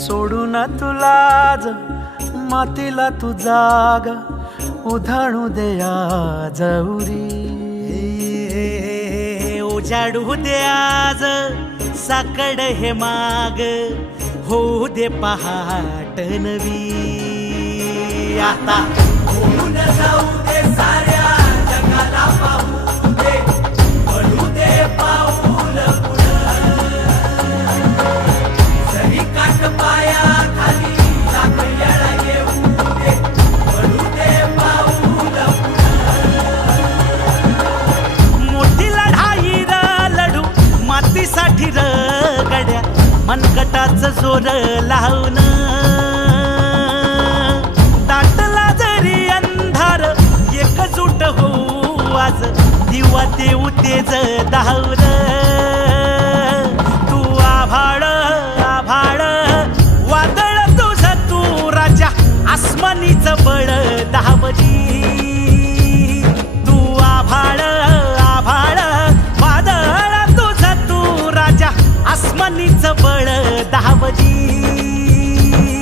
सोडून तुलाज मातीला तू जाग उधाणू दे आज उरी. उजाडू दे आज साकड हे माग होऊ दे पहाट नवी. आता होऊन जाऊ दे साऱ्या जगाला पाहू दे पडू दे पाऊल पुढं. जरी काट पाया खाली लाख येळा येऊ दे पडू दे पाऊल पुढं. मोठी लढाई र लढू मातीसाठी र गड्या मनगटाचं जोर लावून. दाटला जरी अंधार एकजूट होऊ आज दिवा देऊ तेज धावर. तू आभाळ